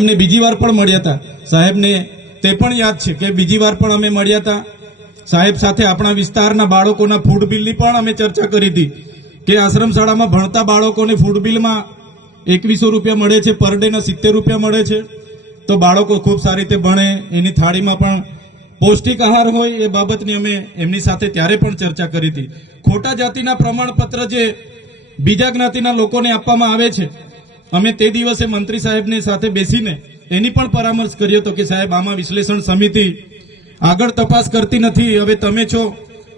એમને બીજી વાર પણ મળ્યા હતા સાહેબને, તે પણ યાદ છે કે બીજી વાર પણ અમે મળ્યા હતા સાહેબ સાથે. આપણા વિસ્તારના બાળકોના ફૂડ બિલની પણ અમે ચર્ચા કરી હતી કે આશ્રમ શાળામાં ભણતા બાળકોને ફૂડ બિલમાં 2100 રૂપિયા મળે છે, પર ડેના 70 રૂપિયા મળે છે. તો બાળકો ખૂબ સારી રીતે ભણે, એની થાળીમાં પણ પૌષ્ટિક આહાર હોય, એ બાબતની અમે એમની સાથે ત્યારે પણ ચર્ચા કરી હતી. ખોટા જાતિના પ્રમાણપત્ર જે બીજા જ્ઞાતિના લોકોને આપવામાં આવે છે, અમે તે દિવસે મંત્રી સાહેબને સાથે બેસીને એની પણ પરામર્શ કર્યો હતો કે સાહેબ આમાં વિશ્લેષણ સમિતિ આગળ તપાસ કરતી નથી. હવે તમે છો,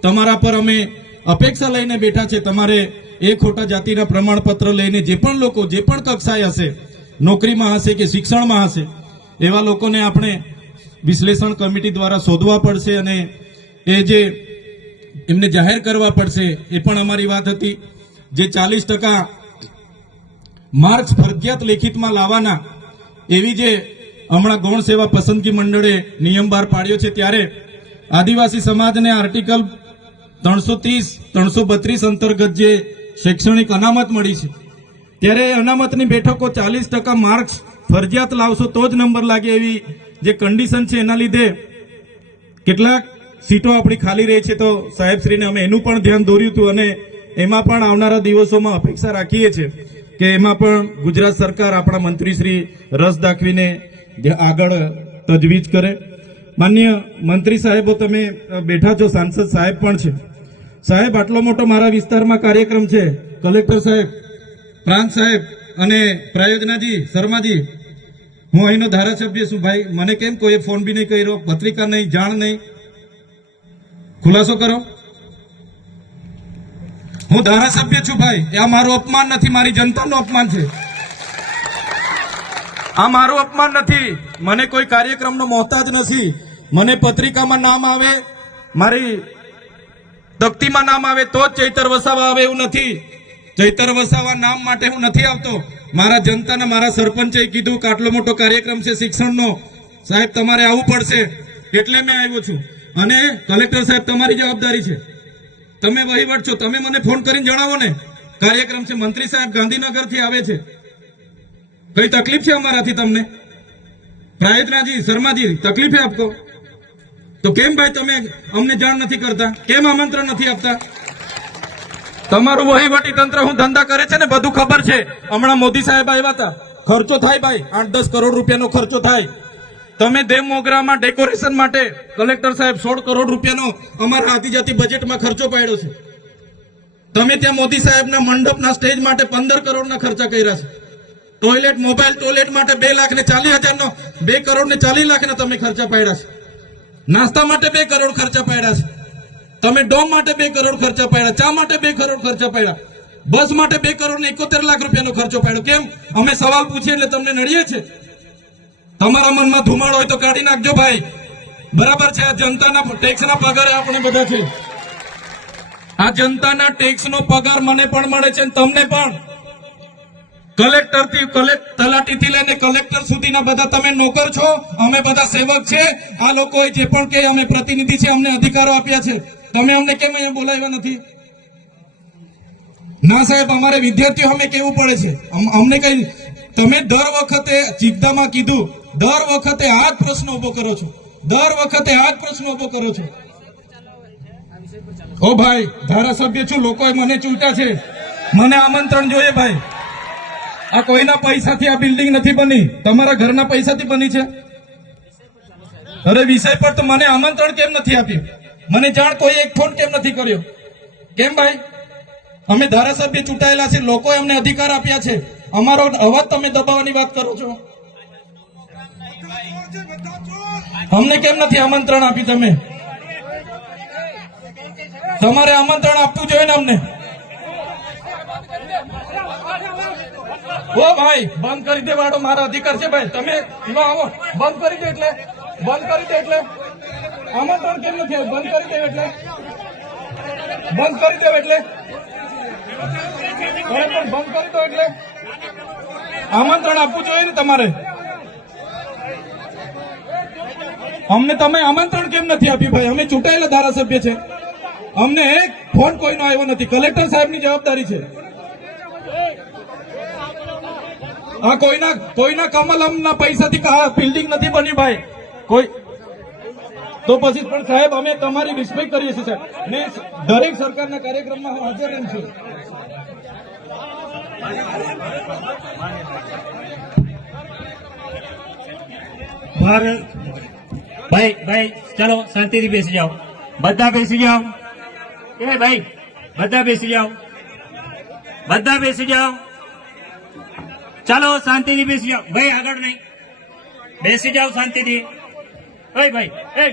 તમારા પર અમે અપેક્ષા લઈને બેઠા છે. તમારે એ ખોટા જાતિના પ્રમાણપત્ર લઈને જે પણ લોકો જે પણ કક્ષાએ હશે, નોકરીમાં હશે કે શિક્ષણમાં હશે, એવા લોકોને આપણે વિશ્લેષણ કમિટી દ્વારા શોધવા પડશે અને એ જે એમને જાહેર કરવા પડશે. એ પણ અમારી વાત હતી. જે 40% માર્ક્સ ફરજિયાત લેખિતમાં લાવવાના, એવી જે હમણાં ગૌણ સેવા પસંદગી મંડળે નિયમ બહાર પાડ્યો છે, ત્યારે આદિવાસી સમાજને આર્ટિકલ 330, 332 અંતર્ગત જે શૈક્ષણિક અનામત મળી છે, ત્યારે અનામતની બેઠકો 40% માર્ક્સ ફરજિયાત લાવશો તો જ નંબર લાગે, એવી જે કન્ડિશન છે એના લીધે કેટલાક સીટો આપણી ખાલી રહી છે. તો સાહેબશ્રીને અમે એનું પણ ધ્યાન દોર્યું હતું અને એમાં પણ આવનારા દિવસોમાં અપેક્ષા રાખીએ છીએ કે એમાં પણ ગુજરાત સરકાર, આપણા મંત્રીશ્રી રસ દાખવીને આગળ તજવીજ કરે. માન્ય મંત્રી સાહેબો, તમે બેઠા છો, સાંસદ સાહેબ પણ છે. સાહેબ, આટલો મોટો મારા વિસ્તારમાં કાર્યક્રમ છે, કલેક્ટર સાહેબ, પ્રાંત સાહેબ અને પ્રાયોજનાજી, શર્માજી, હું અહીંનો ધારાસભ્ય છું ભાઈ. મને કેમ કોઈ ફોન બી નહીં કર્યો, પત્રિકા નહીં, જાણ નહીં? ખુલાસો કરો. હું ધારાસભ્ય છું ભાઈ. આ મારું અપમાન નથી, મારી જનતાનું અપમાન છે. આ મારું અપમાન નથી. મને કોઈ કાર્યક્રમનો મોહતાજ નથી. મને પત્રિકામાં નામ આવે, મારી તકતીમાં નામ આવે તો જ ચૈતર વસાવા આવે એવું નથી. ચૈતર વસાવા નામ માટે હું નથી આવતો. મારા જનતાના, મારા સરપંચે કીધું કે આટલો મોટો કાર્યક્રમ છે શિક્ષણનો, સાહેબ તમારે આવવું પડશે, એટલે મેં આવ્યો છું. અને કલેક્ટર સાહેબ, તમારી જવાબદારી છે, તમે વહીવટ છો, તમે મને ફોન કરીને જણાવો ને કાર્યક્રમ છે. મંત્રી સાહેબ ગાંધીનગરથી આવે છે, કઈ તકલીફ છે અમારાથી તમને? પ્રાયોજનાજી, શર્માજી, તકલીફ है आपको? તો કેમ ભાઈ તમે અમને જાણ નથી કરતા? કેમ આમંત્રણ નથી આપતા? તમારું વહીવટી તંત્ર હું ધંધા કરે છે ને બધું ખબર છે. હમણાં મોદી સાહેબ આવ્યા હતા, ખર્ચો થાય ભાઈ, 8-10 કરોડ રૂપિયાનો ખર્ચો થાય. તમે દેવ મોગરામાં ડેકોરેશન માટે કલેક્ટર સાહેબ 16 કરોડ રૂપિયાનો અમારા આદિજાતિ બજેટમાં ખર્ચો પાડ્યો છે. તમે ત્યાં મોદી સાહેબના મંડપના સ્ટેજ માટે 15 કરોડના ખર્ચા કર્યા છે. ટોયલેટ, મોબાઈલ ટોયલેટ માટે 2,40,000 નો, 2 કરોડ ને 40 લાખના તમે ખર્ચા પાડ્યા છે. નાસ્તા માટે 2 કરોડ ખર્ચા પાડ્યા છે. તમે ડોમ માટે 2 કરોડ ખર્ચા પાડ્યા, ચા માટે 2 કરોડ ખર્ચા પાડ્યા, બસ માટે 2 કરોડ ને 71 લાખ રૂપિયાનો ખર્ચો પાડ્યો. કેમ? અમે સવાલ પૂછીએ એટલે તમને નડીએ છે? તમારા મનમાં ધુમાડો હોય તો કાઢી નાખજો ભાઈ. બરાબર છે, આ જનતાના ટેક્સના પગારે આપણે બધા છે. આ જનતાના ટેક્સનો પગાર મને પણ મળે છે, તમને પણ. કલેક્ટરથી, તલાટીથી લઈને કલેક્ટર સુધીના બધા તમે નોકર છો, અમે બધા સેવક છે. આ લોકોએ જે પણ કે અમે પ્રતિનિધિ છે, અમને અધિકારો આપ્યા છે. તમે અમને કેમ અહીંયા બોલાવ્યા નથી? ના સાહેબ, અમારે વિદ્યાર્થીઓ અમે કેવું પડે છે. અમને કઈ, તમે દર વખતે ચિકદામાં કીધું, દર વખતે આ જ પ્રશ્ન ઉભો કરો છો, દર વખતે આ જ પ્રશ્ન ઉભો કરો છો. ઓ ભાઈ, ધારાસભ્ય છું, લોકોએ મને ચૂંટ્યા છે, મને આમંત્રણ જોઈએ ભાઈ. આ કોઈના પૈસાથી આ બિલ્ડિંગ નથી બની, તમારા ઘરના પૈસાથી બની છે. અરે વિષય પર તો મને આમંત્રણ કેમ નથી આપ્યું? મને જાણ કોઈ એક ફોન કેમ નથી કર્યો? કેમ ભાઈ? અમે ધારાસભ્ય ચૂંટાયેલા છે, લોકોએ અમને અધિકાર આપ્યા છે, અમારો અવાજ તમે દબાવવાની વાત કરો છો. અમને કેમ નથી આમંત્રણ આપ્યું? તમે તમારે આમંત્રણ આપવું જોઈએ ને અમને. ઓ ભાઈ, બંધ કરી દે વાળો, મારા અધિકાર છે ભાઈ. તમે એમાં આવો, બંધ કરી દે એટલે, બંધ કરી દે એટલે આમંત્રણ કેમ નથી આવ્યું? બંધ કરી દે એટલે, બંધ કરી દે એટલે, બંધ કરી દો એટલે આમંત્રણ આપવું જોઈએ ને તમારે. અમને તમે આમંત્રણ કેમ નથી આપ્યું ભાઈ? અમે ચૂંટાયેલા ધારાસભ્ય છે, અમને એક ફોન કોઈનો આવ્યો નથી. કલેક્ટર સાહેબની જવાબદારી છે. આ કોઈના કમલમના પૈસાથી બિલ્ડિંગ નથી બની ભાઈ કોઈ તો પછી પણ સાહેબ અમે તમારી રિસ્પેક્ટ કરીએ છીએ સાહેબ ને દરેક સરકારના કાર્યક્રમમાં હું હાજર રહું છું. ભાઈ ભાઈ ચલો શાંતિથી બેસી જાઓ, બધા બેસી જાઓ. એ ભાઈ બધા બેસી જાઓ, બધા બેસી જાઓ. ચાલો શાંતિથી બેસી જાઓ ભાઈ, આગળ નહીં, બેસી જાઓ શાંતિથી. ઓય ભાઈ એ